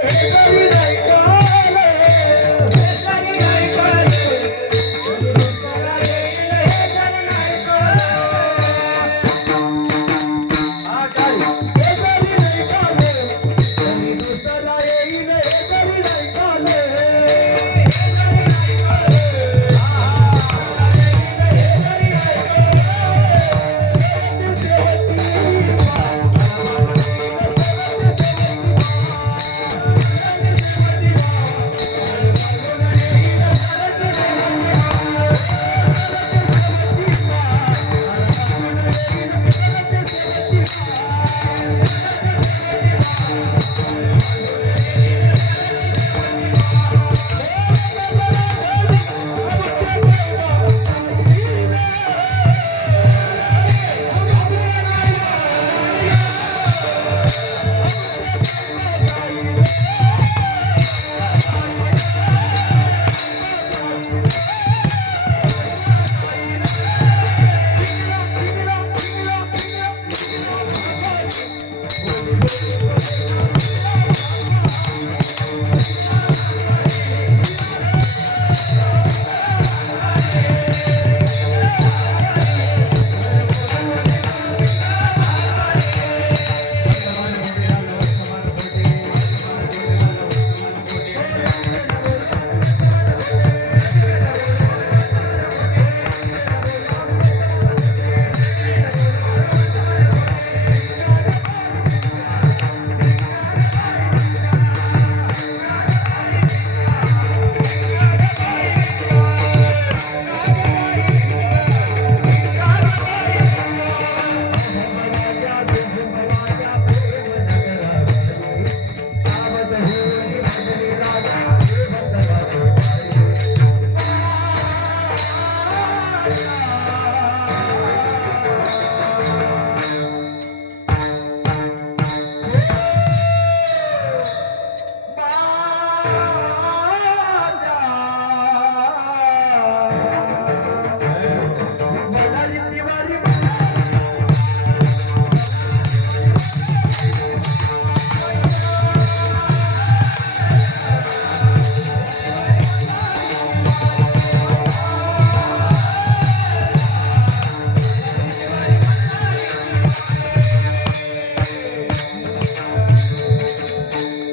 Hey,